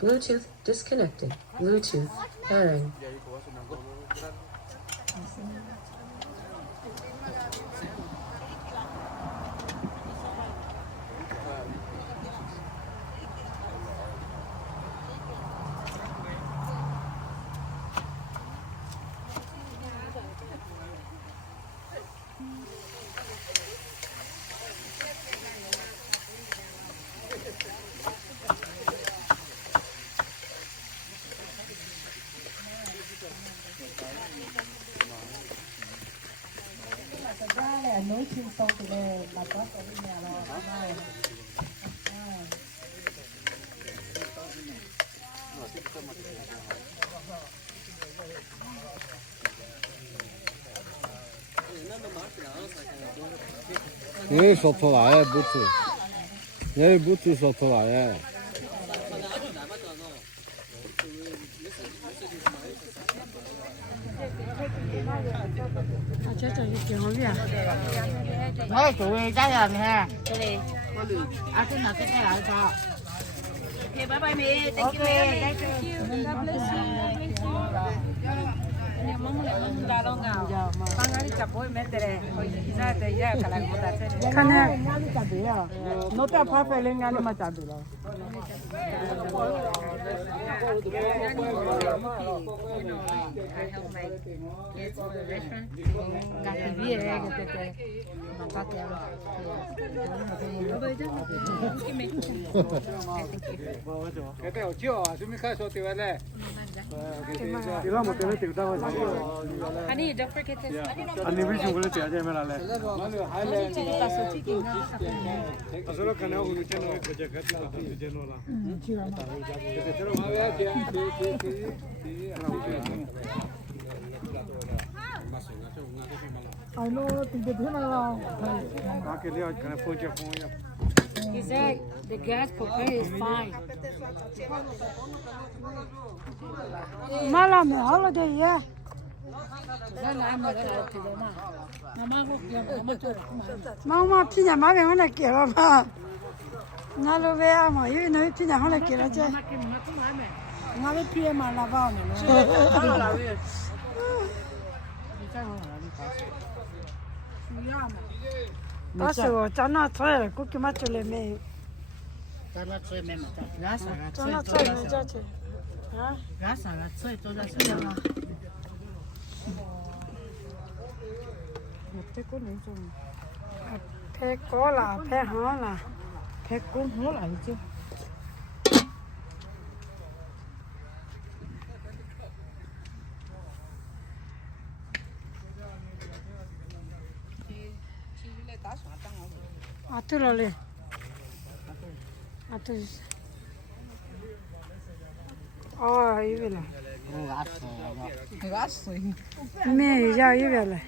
Bluetooth disconnected. Bluetooth pairing. nối chuyên sâu từ đây là có cái nhà là này. 내일 서터 와야 부츠. 내일 부츠 서터 와야.这挺好的。哎，各位家人哈，这里，啊，跟哪个在哪个？Okay, bye bye, mate. Thank you, mate. Thank you. God bless you. Nota perfect lenga ni matadula. Honey, don't forget this. 아니 왜 지금 그래 돼야 되면 할래. 아서로 가나 우리 채널에 그저 갔다 이제 놀아. 그래서 들어가야 돼. I know the dinner. 아के 내가 그냥 포장 포야. He said the gas propane is fine. Malame holiday yeah. Mama pina mame hona kera ba. Nalo ve ama yui no pina hona kera che. Ngale pia ma la ba ni no. Paso chana tsoe ku ki ma chole me. Chana tsoe me mata. Gasa la Chana tsoe me cha che. Ha? Gasa la tsoe to da tsoe la. Te ko ni so. Pe ko la, pe ha la. Pe ko ho la chứ. Atulale. Atul. Ah, ivela. Gasa. Me ya ivela.